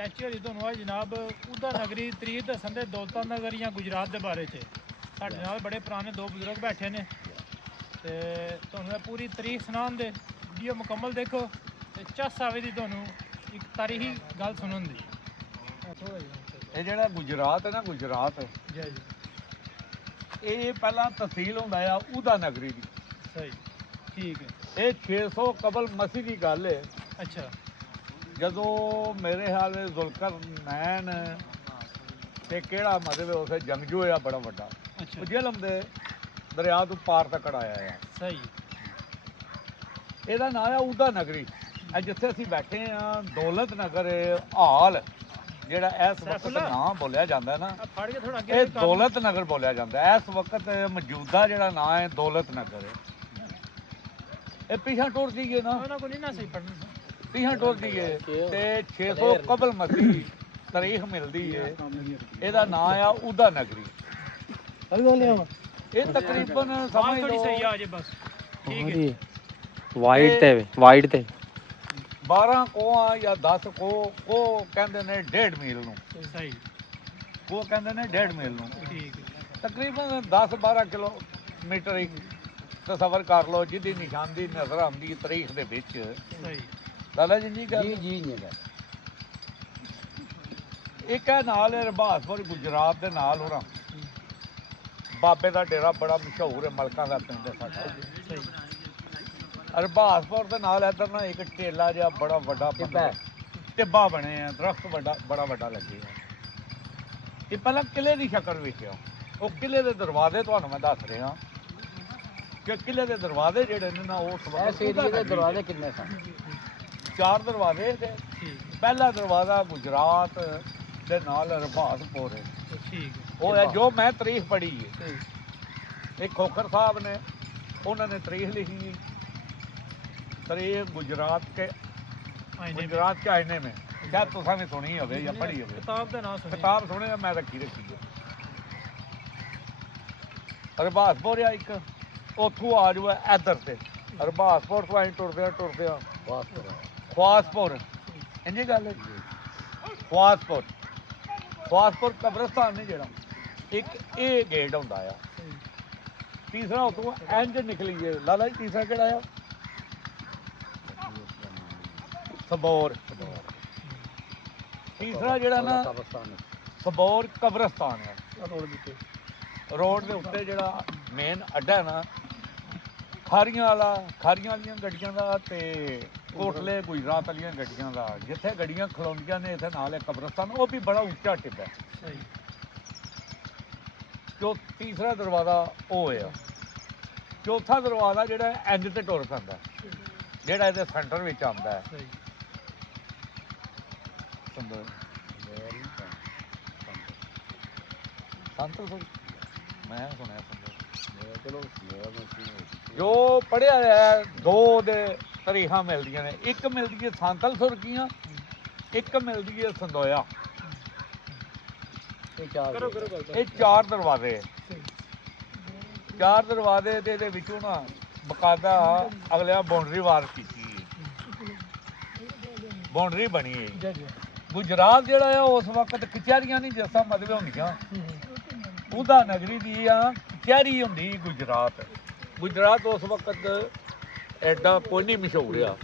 चाची होरी ਤੁਹਾਨੂੰ ਆ जनाब उदा नगरी तरीक दसन दे दौलता नगर या गुजरात के बारे च साडे नाल बड़े पुराने दो बुजुर्ग बैठे ने ते ਤੁਹਾਨੂੰ पूरी तरीक सुनान दे वीडियो मुकम्मल देखो ते चस आवे दी ਤੁਹਾਨੂੰ एक तारीखी गल सुनन दी ਇਹ ਜਿਹੜਾ ਗੁਜਰਾਤ ਹੈ ਨਾ ਗੁਜਰਾਤ जी जी ਇਹ ਪਹਿਲਾਂ ਤਹਿਸੀਲ ਹੁੰਦਾ ਆ ਉਦਾ ਨਗਰੀ ਦੀ सही ठीक है ਇਹ 600 ਕਬਲ ਮਸੀਹ ਦੀ ਗੱਲ ਹੈ अच्छा ਜਦੋਂ ਮੇਰੇ ਖਿਆਲ ਵਿੱਚ ਜ਼ੁਲਕਰਨੈਨ ਤੇ ਕਿਹੜਾ ਮਤਲਬ ਉਸੇ ਜੰਗਜੂ ਆ ਬੜਾ ਵੱਡਾ अच्छा ਉਹ ਜਿਹਲਮ ਦੇ ਦਰਿਆ ਤੋਂ ਪਾਰ ਤੱਕ ਆਇਆ ਆ सही ਇਹਦਾ ਨਾਂ ਆ ਉਦਾ ਨਗਰੀ ਇਹ ਜਿੱਥੇ ਅਸੀਂ ਬੈਠੇ ਆ ਦੌਲਤ ਨਗਰ ਹਾਲ ਜਿਹੜਾ ਇਸ ਵਕਤ ਨਾਂ ਬੋਲਿਆ ਜਾਂਦਾ ਨਾ अब फाड़ के थोड़ा ਇਹ आगे ਦੌਲਤ ਨਗਰ ਬੋਲਿਆ ਜਾਂਦਾ ਇਸ ਵਕਤ ਮੌਜੂਦਾ ਜਿਹੜਾ ਨਾਂ ਹੈ ਦੌਲਤ ਨਗਰ ਇਹ ਪਿਛਾ ਟੁਰ ਜੀਏ ਨਾ ना को नहीं ना सही पढ़ना ਪਿਛਾ ਟੁਰ ਜੀਏ ਤੇ 600 ਕਬਲ ਮਸੀਹ ਤਾਰੀਖ ਮਿਲਦੀ ਹੈ ਇਹਦਾ ਨਾਂ ਆ ਉਦਾ ਨਗਰੀ ਇਹ ਤਕਰੀਬਨ ਸਮਝ थोड़ी ਲਓ सही आ जाए बस ठीक है ਵਾਈਟ ਤੇ 12 ਕੋਹਾਂ ਜਾਂ 10 ਕੋਹ ਕਹਿੰਦੇ ਨੇ 1.5 ਮੀਲ ਨੂੰ सही ਉਹ ਕਹਿੰਦੇ ਨੇ 1.5 ਮੀਲ ਨੂੰ ठीक है ਤਕਰੀਬਨ 10-12 ਕਿਲੋਮੀਟਰ ਇੱਕ ਤਸਵਰ ਕਰ ਲਓ ਜਿਹਦੀ ਨਿਸ਼ਾਨਦੀ ਨਜ਼ਰ ਆਉਂਦੀ ਤਾਰੀਖ ਦੇ ਵਿੱਚ सही ਲਾਲਾ ਜੀ ਗੱਲ ਜੀ ਨਹੀਂ ਹੈ ਇੱਕ ਹੈ ਨਾਲ ਰਬਾਸਪੁਰ ਗੁਜਰਾਤ ਦੇ ਨਾਲ ਹੋਰਾਂ ਬਾਬੇ ਦਾ ਡੇਰਾ ਬੜਾ ਮਸ਼ਹੂਰ ਹੈ ਮਲਕਾਂ ਦਾ ਪਿੰਡ ਹੈ ਸਾਡਾ सही ਰਬਾਸਪੁਰ ਦੇ ਨਾਲ ਇੱਧਰ ਨਾ ਇੱਕ ਟੇਲਾ ਜਿਹਾ ਬੜਾ ਵੱਡਾ ਟਿੱਬਾ ਬਣੇ ਆ ਦਰਖਤ ਬੜਾ ਵੱਡਾ ਲੱਗੇ ਆ ਇਹ ਪਹਿਲਾਂ ਕਿਲੇ ਦੀ ਸ਼ਕਲ ਵਿੱਚ ਆ ਉਹ ਕਿਲੇ ਦੇ ਦਰਵਾਜ਼ੇ ਤੁਹਾਨੂੰ ਮੈਂ ਦੱਸ ਰਿਹਾ ਕਿ ਕਿਲੇ ਦੇ ਦਰਵਾਜ਼ੇ ਜਿਹੜੇ ਨੇ ਨਾ ਉਸ ਏਰੀਏ ਦੇ ਦਰਵਾਜ਼ੇ ਕਿੰਨੇ ਸਨ 4 ਦਰਵਾਜ਼ੇ ਤੇ ठीक ਪਹਿਲਾ ਦਰਵਾਜ਼ਾ ਗੁਜਰਾਤ ਦੇ ਨਾਲ ਰਬਾਸਪੁਰ ਹੈ है ठीक है ਉਹ ਹੈ ਜੋ ਮੈਂ ਤਾਰੀਖ ਪੜ੍ਹੀ ਹੈ सही ਇੱਕ ਖੋਖਰ ਸਾਹਿਬ ਨੇ ਉਹਨਾਂ ਨੇ ਤਾਰੀਖ ਲਿਖੀ ਤਾਰੀਖ ਗੁਜਰਾत के आईने में गुजरात के आईने में शायद तुसा ने सुनी होवे या पढ़ी होवे किताब का नाम सुने किताब सुने मैं रखी है रबासपुर आ एक उथों आ जाओ इधर से रबासपुर तो अं टुरदे ख्वासपुर इंजी गल है ख्वासपुर कब्रस्तान नहीं जेड़ा एक ये गेट होंदा आ तीसरा उतों इंज निकली है लाला जी तीसरा केड़ा आ सबौर तीसरा ਜਿਹੜਾ ਨਾ सबौर ਕਬਰਸਤਾਨ ਹੈ ਰੋਡ ਦੇ ਉੱਤੇ ਜਿਹੜਾ ਮੇਨ ਅੱਡਾ ਹੈ ਨਾ ਖਾਰੀਆਂ ਵਾਲੀਆਂ ਗੱਡੀਆਂ ਦਾ ਤੇ ਕੋਟਲੇ ਗੁਜਰਾਤ ਵਾਲੀਆਂ ਗੱਡੀਆਂ ਦਾ ਜਿੱਥੇ ਗੱਡੀਆਂ ਖਲੋਂਦੀਆਂ ਨੇ ਇੱਥੇ ਨਾਲ ਹੈ ਕਬਰਸਤਾਨ ਉਹ ਵੀ ਬੜਾ ਉੱਚਾ ਟਿੱਬਾ ਹੈ सही ਜੋ ਤੀਸਰਾ ਦਰਵਾਜ਼ਾ ਉਹ ਹੈ ਚੌਥਾ ਦਰਵਾਜ਼ਾ ਜਿਹੜਾ ਇੰਜ ਤੇ ਟੁਰ ਪੈਂਦਾ ਜਿਹੜਾ ਇਹਦੇ ਸੈਂਟਰ ਵਿੱਚ ਆਉਂਦਾ ਹੈ सही ਮੈਂ ਸੁਣਿਆ ਜੋ ਪੜਿਆ ਹੈ ਦੋ ਦੇ ਤਾਰੀਖਾਂ ਮਿਲਦੀਆਂ ਨੇ ਇੱਕ ਮਿਲਦੀ ਹੈ ਸੰਤਲ ਸੁਰਕੀਆਂ ਇੱਕ ਮਿਲਦੀ ਹੈ ਸੰਦੋਇਆ करो करो गल ਇਹ 4 ਦਰਵਾਜ਼ੇ ਹੈ सही 4 ਦਰਵਾਜ਼ੇ ਦੇ ਵਿੱਚੋਂ ਨਾ ਬਕਾਇਦਾ ਅਗਲਿਆਂ ਬਾਉਂਡਰੀ ਵਾਰ ਕੀਤੀ ਹੈ ਬਾਉਂਡਰੀ ਬਣੀ ਹੈ जी जी ਗੁਜਰਾਤ ਜਿਹੜਾ ਆ ਉਸ ਵਕਤ ਕਚਹਿਰੀਆਂ ਨਹੀਂ ਜਿਸਾ ਮਤਲਬ ਹੁੰਦੀਆਂ ਉਹਦਾ ਨਗਰੀ ਦੀ ਆ ਕਚਹਿਰੀ ਹੁੰਦੀ ਗੁਜਰਾਤ ਉਸ ਵਕਤ ਐਡਾ ਕੋਈ ਨਹੀਂ ਮਸ਼ਹੂਰ ਆ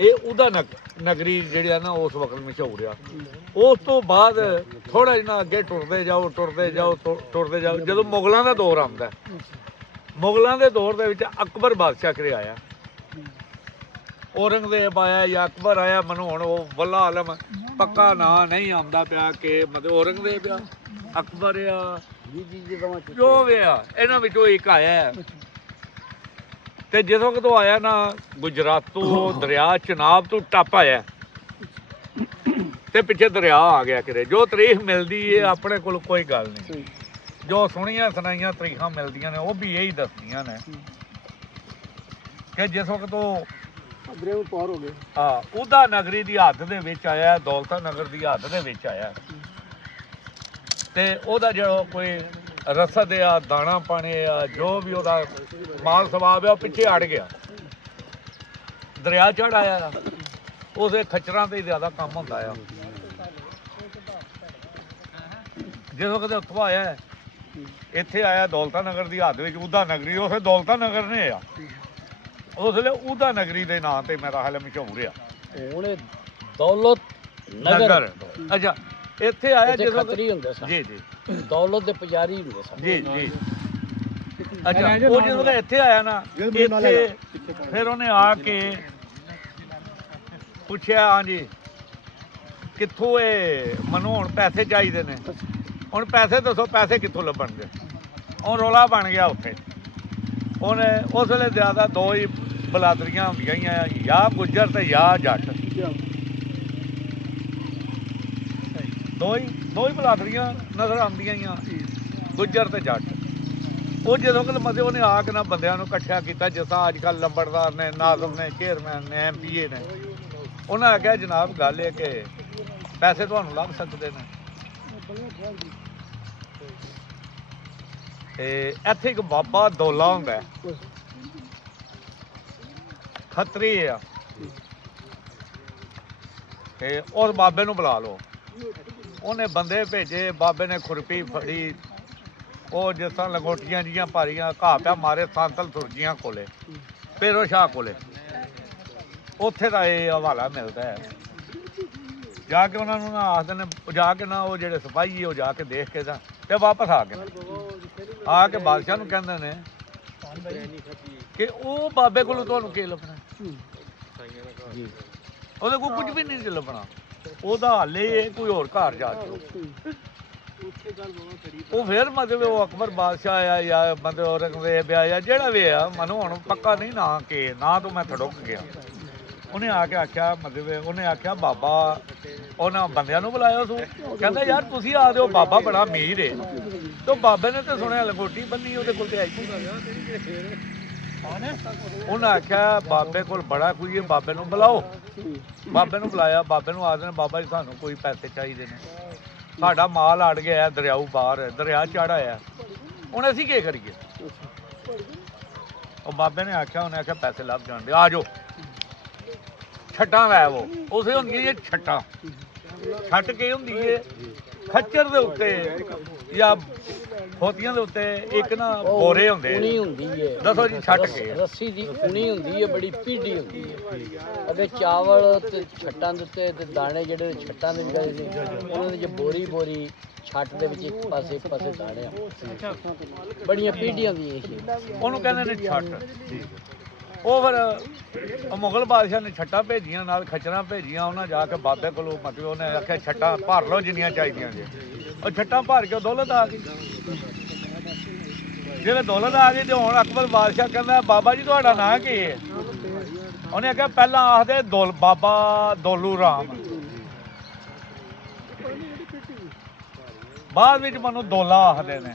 ਇਹ ਉਹਦਾ ਨਗਰੀ ਜਿਹੜਾ ਨਾ ਉਸ ਵਕਤ ਮਸ਼ਹੂਰ ਆ ਉਸ ਤੋਂ ਬਾਅਦ ਥੋੜਾ ਜਿਹਾ ਅੱਗੇ ਟੁਰਦੇ ਜਾਓ ਜਦੋਂ ਮੁਗਲਾਂ ਦਾ ਦੌਰ ਆਉਂਦਾ ਮੁਗਲਾਂ ਦੇ ਦੌਰ ਦੇ ਵਿੱਚ ਅਕਬਰ ਬਾਦਸ਼ਾਹ ਕਰੇ ਆਇਆ ਔਰੰਗਜ਼ੇਬ ਆਇਆ ਜਾਂ ਅਕਬਰ ਆਇਆ ਮੈਨੂੰ ਹੁਣ ਉਹ ਵੱਲਾ ਆਲਮ ਪੱਕਾ ਨਾਂ ਨਹੀਂ ਆਉਂਦਾ ਪਿਆ ਕਿ ਮਤਲਬ ਔਰੰਗਜ਼ੇਬ ਆ ਅਕਬਰ ਆ ਜੋ ਵੀ ਆ ਇਹਨਾਂ ਵਿੱਚੋਂ ਇੱਕ ਆਇਆ ਤੇ ਜਦੋਂ ਕਦੋਂ ਆਇਆ ਨਾ ਗੁਜਰਾਤ ਤੋਂ ਦਰਿਆ ਚਨਾਬ ਤੋਂ ਟੱਪ ਆਇਆ ਤੇ ਪਿੱਛੇ ਦਰਿਆ ਆ ਗਿਆ ਕਿਤੇ ਜੋ ਤਾਰੀਖ ਮਿਲਦੀ ਹੈ ਆਪਣੇ ਕੋਲ ਕੋਈ ਗੱਲ ਨਹੀਂ ਜੋ ਸੁਣੀਆਂ ਸੁਣਾਈਆਂ ਤਾਰੀਖਾਂ ਮਿਲਦੀਆਂ ਨੇ ਉਹ ਵੀ ਇਹੀ ਦੱਸਦੀਆਂ ਨੇ ਕਿ ਜਿਸ ਵਕਤ ਉਹ ਪਾਰ ਹੋ ਗਏ ਉਹਦਾ ਨਗਰੀ ਦੀ ਹੱਦ ਦੇ ਵਿੱਚ ਆਇਆ ਦੌਲਤਾ ਨਗਰ ਦੀ ਹੱਦ ਦੇ ਵਿੱਚ ਆਇਆ ਤੇ ਉਹਦਾ ਜਿਹੜਾ ਕੋਈ ਰਸਦ ਆ ਦਾਣਾ ਪਾਣੀ ਆ ਜੋ ਵੀ ਉਹਦਾ ਮਾਲ ਸਵਾਬ ਆ ਉਹ ਪਿੱਛੇ ਅੜ ਗਿਆ ਦਰਿਆ ਚੜ ਆਇਆ ਉਸੇ ਖੱਚਰਾਂ ਤੇ ਹੀ ਜ਼ਿਆਦਾ ਕੰਮ ਹੁੰਦਾ ਆ। ਜਦੋਂ ਕਦੇ ਉੱਥੋਂ ਆਇਆ ਹੈ, ਇੱਥੇ ਆਇਆ ਦੌਲਤਾ ਨਗਰ ਦੀ ਹੱਦ ਵਿੱਚ ਉਦਾ ਨਗਰੀ, ਉਸੇ ਦੌਲਤਾ ਨਗਰ ਨੇ ਆ ਉਸ ਵੇਲੇ ਉਦਾ ਨਗਰੀ ਦੇ ਨਾਂ ਤੇ ਮੇਰਾ ਹਾਲ ਮਸ਼ਹੂਰ ਆ ਹੁਣ ਇਹ ਦੌਲਤ ਨਗਰ ਅੱਛਾ ਇੱਥੇ ਆਇਆ ਇੱਥੇ ਜਦੋਂ ਖੱਤਰੀ ਹੁੰਦੇ ਸਨ, ਜੀ ਜੀ ਦੌਲਤ ਦੇ ਪੁਜਾਰੀ ਹੁੰਦੇ ਸਨ। ਜੀ ਜੀ ਅੱਛਾ ਉਹ ਜਦੋਂ ਇੱਥੇ ਆਇਆ ਨਾ ਇੱਥੇ ਫਿਰ ਉਹਨੇ ਆ ਕੇ ਪੁੱਛਿਆ ਹਾਂਜੀ ਕਿੱਥੋਂ ਇਹ ਮੈਨੂੰ ਹੁਣ ਪੈਸੇ ਚਾਹੀਦੇ ਨੇ, ਹੁਣ ਪੈਸੇ ਦੱਸੋ ਪੈਸੇ ਕਿੱਥੋਂ ਲੱਭਣਗੇ। ਉਹ ਰੌਲਾ ਬਣ ਗਿਆ ਉੱਥੇ। ਉਹਨੇ ਉਸ ਵੇਲੇ ਜ਼ਿਆਦਾ ਦੋ ਹੀ ਬਲਾਦਰੀਆਂ ਹੁੰਦੀਆਂ ਹੀ ਜਾਂ ਗੁੱਜਰ ਤੇ ਜਾਂ ਜੱਟ, ਦੋ ਹੀ ਬਲਾਦਰੀਆਂ ਨਜ਼ਰ ਆਉਂਦੀਆਂ ਹੀ ਆ, ਗੁੱਜਰ ਤੇ ਜੱਟ। ਉਹ ਜਦੋਂ ਕਿ ਮਤਲਬ ਉਹਨੇ ਆ ਕੇ ਨਾ ਬੰਦਿਆਂ ਨੂੰ ਇਕੱਠਿਆ ਕੀਤਾ, ਜਿਸ ਤਰ੍ਹਾਂ ਅੱਜ ਕੱਲ੍ਹ ਲੰਬੜਦਾਰ ਨੇ, ਨਾਜ਼ਮ ਨੇ, ਚੇਅਰਮੈਨ ਨੇ, MPA ਨੇ। ਉਹਨਾਂ ਆਖਿਆ ਜਨਾਬ ਗੱਲ ਇਹ ਕਿ ਪੈਸੇ ਤੁਹਾਨੂੰ ਲੱਭ ਸਕਦੇ ਨੇ। ਤੇ ਇੱਥੇ ਇੱਕ ਬਾਬਾ ਦੌਲਾ ਹੁੰਦਾ ਖੱਤਰੀ ਆ, ਤੇ ਉਸ ਬਾਬੇ ਨੂੰ ਬੁਲਾ ਲਓ। ਉਹਨੇ ਬੰਦੇ ਭੇਜੇ, ਬਾਬੇ ਨੇ ਖੁਰਪੀ ਫੜੀ, ਉਹ ਜਿਸ ਤਰ੍ਹਾਂ ਲੰਗੋਟੀਆਂ ਜੀਆਂ ਭਾਰੀਆਂ ਘਾਹ ਪਿਆ ਮਾਰੇ ਸੰਤਲ ਸੁਰਜੀਆਂ ਕੋਲੇ, ਪੇਰੋ ਸ਼ਾਹ ਕੋਲੇ, ਉੱਥੇ ਦਾ ਇਹ ਹਵਾਲਾ ਮਿਲਦਾ ਹੈ। ਜਾ ਕੇ ਉਹਨਾਂ ਨੂੰ ਨਾ ਆਖਦੇ ਨੇ, ਜਾ ਕੇ ਨਾ ਉਹ ਜਿਹੜੇ ਸਿਪਾਹੀ ਉਹ ਜਾ ਕੇ ਦੇਖ ਕੇ ਤਾਂ ਤੇ ਵਾਪਸ ਆ ਕੇ ਬਾਦਸ਼ਾਹ ਨੂੰ ਕਹਿੰਦੇ ਨੇ ਕਿ ਉਹ ਬਾਬੇ ਕੋਲੋਂ ਤੁਹਾਨੂੰ ਕੀ ਲੱਭਣਾ, ਉਹਦੇ ਕੋਲ ਕੁਝ ਵੀ ਨਹੀਂ ਲੱਭਣਾ, ਉਹਦਾ ਹਾਲੇ ਕੋਈ ਹੋਰ ਘਰ ਜਾ ਕੇ। ਉਹ ਫਿਰ ਮਤਲਬ ਉਹ ਅਕਬਰ ਬਾਦਸ਼ਾਹ ਆ ਜਾਂ ਮਤਲਬ ਔਰੰਗਜ਼ੇਬ ਆ ਜਾਂ ਜਿਹੜਾ ਵੀ ਆ, ਮੈਨੂੰ ਹੁਣ ਪੱਕਾ ਨਹੀਂ ਨਾ ਕਿ ਨਾ ਤੋਂ ਮੈਂ ਥੜੁੱਕ ਗਿਆ। ਉਹਨੇ ਆ ਕੇ ਆਖਿਆ ਮਤਲਬ ਉਹਨੇ ਆਖਿਆ ਬਾਬਾ, ਉਹਨਾਂ ਬੰਦਿਆਂ ਨੂੰ ਬੁਲਾਇਆ ਸੂ, ਕਹਿੰਦਾ ਯਾਰ ਤੁਸੀਂ ਆ ਦਿਓ, ਬਾਬਾ ਬੜਾ ਅਮੀਰ ਹੈ। ਤੇ ਬਾਬੇ ਨੇ ਤੇ ਸੁਣਿਆ ਲੰਗੋਟੀ ਬੰਨੀ ਉਹਦੇ ਕੋਲ ਤੇ ਆਈ। ਉਹਨੇ ਆਖਿਆ ਬਾਬੇ ਕੋਲ ਬੜਾ ਕੋਈ ਹੈ, ਬਾਬੇ ਨੂੰ ਬੁਲਾਓ। ਬਾਬੇ ਨੂੰ ਬੁਲਾਇਆ, ਬਾਬੇ ਨੂੰ ਆਖਦੇ ਨੇ ਬਾਬਾ ਜੀ ਸਾਨੂੰ ਕੋਈ ਪੈਸੇ ਚਾਹੀਦੇ ਨੇ, ਸਾਡਾ ਮਾਲ ਅੜ ਗਿਆ ਦਰਿਆਊ ਬਾਹਰ, ਦਰਿਆ ਚੜ੍ਹ ਆਇਆ, ਹੁਣ ਅਸੀਂ ਕੀ ਕਰੀਏ। ਉਹ ਬਾਬੇ ਨੇ ਆਖਿਆ, ਉਹਨੇ ਆਖਿਆ ਪੈਸੇ ਲੱਭ ਜਾਣਦੇ, ਆ ਜਾਓ। ਛੱਟਾਂ ਲੈ ਉਹ ਉਸੇ ਹੁੰਦੀ ਹੈ ਛੱਟਾਂ, ਛੱਟ ਕੀ ਹੁੰਦੀ ਹੈ ਖੱਚਰ ਦੇ ਉੱਤੇ ਜਾਂ ਖੋਤੀਆਂ ਦੇ ਉੱਤੇ ਇੱਕ ਨਾ ਬੋਰੇ ਹੁੰਦੇ, ਉਣੀ ਹੁੰਦੀ ਹੈ, ਦੱਸੋ ਜੀ ਛੱਟ ਕੇ ਰੱਸੀ ਦੀ ਉਣੀ ਹੁੰਦੀ ਹੈ, ਬੜੀ ਪੀਢੀ ਹੁੰਦੀ ਹੈ। ਅੱਗੇ ਚਾਵਲ ਤੇ ਛੱਟਾਂ ਦੇ ਉੱਤੇ ਤੇ ਦਾਣੇ ਜਿਹੜੇ ਛੱਟਾਂ ਦੇ ਗਏ ਸੀ, ਉਹਨਾਂ ਦੇ ਬੋਰੀ ਬੋਰੀ ਛੱਟ ਦੇ ਵਿੱਚ ਇੱਕ ਪਾਸੇ ਦਾਣੇ ਆ, ਬੜੀਆਂ ਪੀਢੀਆਂ ਦੀਆਂ ਸੀ, ਉਹਨੂੰ ਕਹਿੰਦੇ ਨੇ ਛੱਟ। ਉਹ ਫਿਰ ਮੁਗਲ ਬਾਦਸ਼ਾਹ ਨੇ ਛੱਟਾਂ ਭੇਜੀਆਂ, ਨਾਲ ਖੱਚਰਾਂ ਭੇਜੀਆਂ। ਉਹਨਾਂ ਜਾ ਕੇ ਬਾਬੇ ਕੋਲੋਂ ਮਤਲਬ ਉਹਨੇ ਆਖਿਆ ਛੱਟਾਂ ਭਰ ਲਓ ਜਿੰਨੀਆਂ ਚਾਹੀਦੀਆਂ ਜੀ। ਉਹ ਛੱਟਾਂ ਭਰ ਕੇ ਦੌਲਤ ਆ ਗਈ। ਜਿਹੜੇ ਦੌਲਤ ਆ ਗਈ ਤੇ ਹੁਣ ਅਕਬਰ ਬਾਦਸ਼ਾਹ ਕਹਿੰਦਾ ਬਾਬਾ ਜੀ ਤੁਹਾਡਾ ਨਾਂ ਕੀ ਹੈ? ਉਹਨੇ ਆਖਿਆ ਪਹਿਲਾਂ ਆਖਦੇ ਬਾਬਾ ਦੌਲੂ ਰਾਮ, ਬਾਅਦ ਵਿੱਚ ਮੈਨੂੰ ਦੌਲਾ ਆਖਦੇ ਨੇ।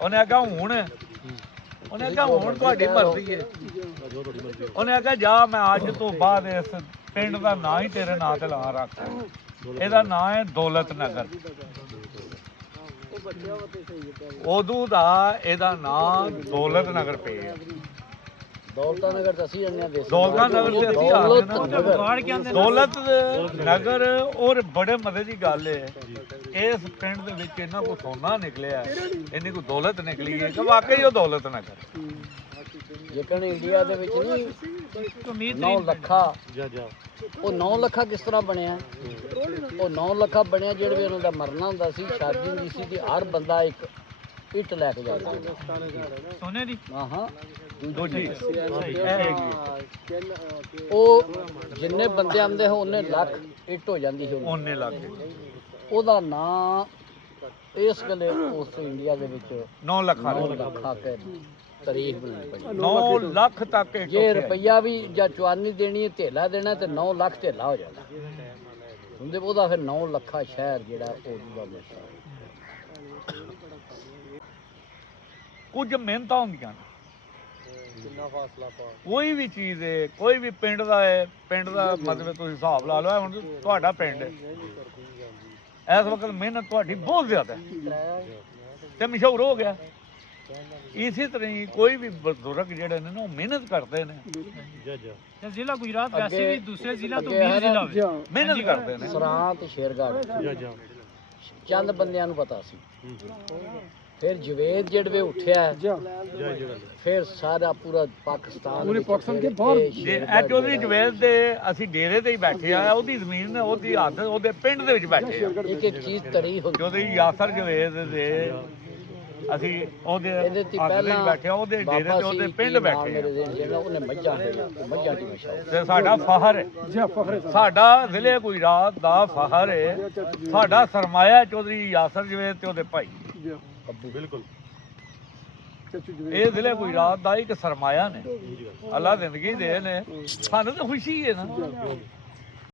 ਉਹਨੇ ਆਖਿਆ ਹੁਣ ਤੁਹਾਡੀ ਮਰਜ਼ੀ ਹੈ। ਉਹਨੇ ਆਖਿਆ ਜਾ ਮੈਂ ਅੱਜ ਤੋਂ ਬਾਅਦ ਇਸ ਪਿੰਡ ਦਾ ਨਾਂ ਹੀ ਤੇਰੇ ਨਾਂ ਤੇ ਲਾ ਰੱਖ, ਇਹਦਾ ਨਾਂ ਹੈ ਦੌਲਤ ਨਗਰ। ਉਦੋਂ ਦਾ ਇਹਦਾ ਨਾਂ ਦੌਲਤ ਨਗਰ ਪਿਆ। ਦੌਲਤਾ ਨਗਰ ਤਾਂ ਅਸੀਂ ਜਾਂਦੇ ਹਾਂ, ਦੌਲਤਾ ਨਗਰ ਤੇ ਅਸੀਂ ਦੌਲਤ ਨਗਰ। ਔਰ ਬੜੇ ਮਜ਼ੇ ਦੀ ਗੱਲ ਹੈ, ਇਸ ਪਿੰਡ ਦੇ ਵਿੱਚ ਇਹਨਾਂ ਕੋ ਸੋਨਾ ਨਿਕਲਿਆ, ਇੰਨੀ ਕੋ ਦੌਲਤ ਨਿਕਲੀ ਹੈ ਕਿ ਵਾਕਈ ਉਹ ਦੌਲਤ ਨਗਰ। ਲੇਕਿਨ ਇੰਡੀਆ ਦੇ ਵਿੱਚ ਨਹੀਂ 9 ਲੱਖਾ, ਉਹ 9 ਲੱਖਾ ਕਿਸ ਤਰ੍ਹਾਂ ਬਣਿਆ? ਉਹ 9 ਲੱਖਾ ਬਣਿਆ ਜਿਹੜੇ ਵੀ ਉਹਨਾਂ ਦਾ ਮਰਨਾ ਹੁੰਦਾ ਸੀ, ਸ਼ਾਦੀ ਹੁੰਦੀ ਸੀ, ਤੇ ਹਰ ਬੰਦਾ ਇੱਕ ਇੱਟ ਲੈ ਕੇ ਜਾਂਦਾ ਸੋਨੇ ਦੀ। ਹਾਂ ਦੂਜੀ ਉਹ ਜਿੰਨੇ ਬੰਦੇ ਆਉਂਦੇ ਹੋ ਉਹਨੇ ਲੱਖ ਇੱਟ ਹੋ ਜਾਂਦੀ ਸੀ ਉਹਨੇ ਲੱਗ ਗਏ। ਉਹਦਾ ਨਾਂ ਇਸ ਗੱਲੇ ਉਸ ਇੰਡੀਆ ਦੇ ਵਿੱਚ 9 ਲੱਖਾਂ 9 ਲੱਖਾਂ ਕੇ ਤਾਰੀਖ ਬਣਾਈ ਪਈ। 9 ਲੱਖ ਤੱਕ ਜੇ ਰੁਪਈਆ ਵੀ ਜਾਂ ਚਵਾਨੀ ਦੇਣੀ ਹੈ, ਧੇਲਾ ਦੇਣਾ, ਤੇ 9 ਲੱਖ ਧੇਲਾ ਹੋ ਜਾਂਦਾ ਹੁੰਦੇ। ਉਹਦਾ ਫਿਰ 9 ਲੱਖਾ ਸ਼ਹਿਰ ਜਿਹੜਾ ਉਹਦਾ ਮਸ਼ਹੂਰ। ਕੁਝ ਮਿਹਨਤਾਂ ਹੁੰਦੀਆਂ ਨੇ, ਕੋਈ ਵੀ ਚੀਜ਼ ਹੈ, ਕੋਈ ਵੀ ਪਿੰਡ ਦਾ ਹੈ, ਪਿੰਡ ਦਾ ਮਤਲਬ ਤੁਸੀਂ ਹਿਸਾਬ ਲਾ ਲਓ। ਹੁਣ ਤੁਹਾਡਾ ਪਿੰਡ ਹੈ, ਇਸ ਵਕਤ ਮਿਹਨਤ ਤੁਹਾਡੀ ਬਹੁਤ ਜ਼ਿਆਦਾ ਹੈ ਤੇ ਮਸ਼ਹੂਰ ਹੋ ਗਿਆ। ਇਸੇ ਤਰ੍ਹਾਂ ਹੀ ਕੋਈ ਵੀ ਬਜ਼ੁਰਗ ਜਿਹੜੇ ਨੇ ਨਾ ਉਹ ਮਿਹਨਤ ਕਰਦੇ ਨੇ, ਤੇ ਜ਼ਿਲ੍ਹਾ ਗੁਜਰਾਤ ਵੈਸੇ ਵੀ ਦੂਸਰੇ ਜ਼ਿਲ੍ਹਾ ਤੋਂ ਅੱਗੇ ਹੈ 20 ਜ਼ਿਲ੍ਹਾ ਜੀ ਹੋਵੇ ਮਿਹਨਤ ਕਰਦੇ ਨੇ। ਸਰਾਂ ਤੇ ਸ਼ੇਰਗੜ੍ਹ ਚੰਦ ਬੰਦਿਆਂ ਨੂੰ ਪਤਾ ਸੀ। ਫਿਰ ਜਵੇਦ ਜਿਹੜੇ ਉੱਠਿਆ ਫਿਰ ਸਾਰਾ ਪੂਰਾ ਪਾਕਿਸਤਾਨ ਪੂਰੇ ਵਿੱਚ ਪਾਕਿਸਤਾਨ ਫਿਰ ਕੇ ਬਾਹਰ ਇਹ ਜੇ ਸ਼ੇਰਗੜ੍ਹ ਇਹ ਚੌਧਰੀ ਜਿਹੜਾ ਜਵੇਦ ਦੇ ਅਸੀਂ ਡੇਰੇ ਤੇ ਹੀ ਬੈਠੇ ਆ, ਉਹਦੀ ਜ਼ਮੀਨ ਉਹਦੀ ਹੱਦ ਉਹਦੇ ਪਿੰਡ ਦੇ ਵਿੱਚ ਬੈਠੇ ਆ। ਇੱਕ ਇੱਕ ਚੀਜ਼ ਤੜੀ ਹੁੰਦੀ ਚੌਧਰੀ ਯਾਸਰ ਜਵੇਦ ਦੇ ਅਸੀਂ ਉਹਦੇ ਇਹਦੇ ਤੇ ਹੱਦ ਦੇ ਪਹਿਲਾਂ ਵਿੱਚ ਬੈਠੇ ਆ, ਉਹਦੇ ਡੇਰੇ ਬਾਬਾ ਤੇ ਉਹਦੇ ਸੀ ਪਿੰਡ ਕੀ ਨਾਮ ਬੈਠੇ ਮੇਰੇ ਆ। ਦੇ ਜਿਹੜਾ ਉਹਨੇ ਮੱਝਾਂ ਹੋਈਆਂ ਮੱਝਾਂ ਦੀ ਮਸ਼ਹੂਰ ਤੇ ਸਾਡਾ ਫਖਰ ਹੈ, ਜੀ ਫਖਰ ਸਾਡਾ ਜ਼ਿਲ੍ਹੇ ਗੁਜਰਾਤ ਦਾ ਫਖਰ ਹੈ, ਸਾਡਾ ਸਰਮਾਇਆ ਚੌਧਰੀ ਯਾਸਰ ਜਵੇਦ ਤੇ ਉਹਦੇ ਭਾਈ। ਜੀ ਅੱਬੂ ਬਿਲਕੁਲ ਚਾਚੂ ਜੀ ਇਹ ਜ਼ਿਲ੍ਹੇ ਗੁਜਰਾਤ ਦਾ ਇੱਕ ਸਰਮਾਇਆ ਨੇ, ਅੱਲਾ ਜ਼ਿੰਦਗੀ ਦੇ ਨੇ, ਸਾਨੂੰ ਤਾਂ ਖੁਸ਼ੀ ਹੈ ਨਾ।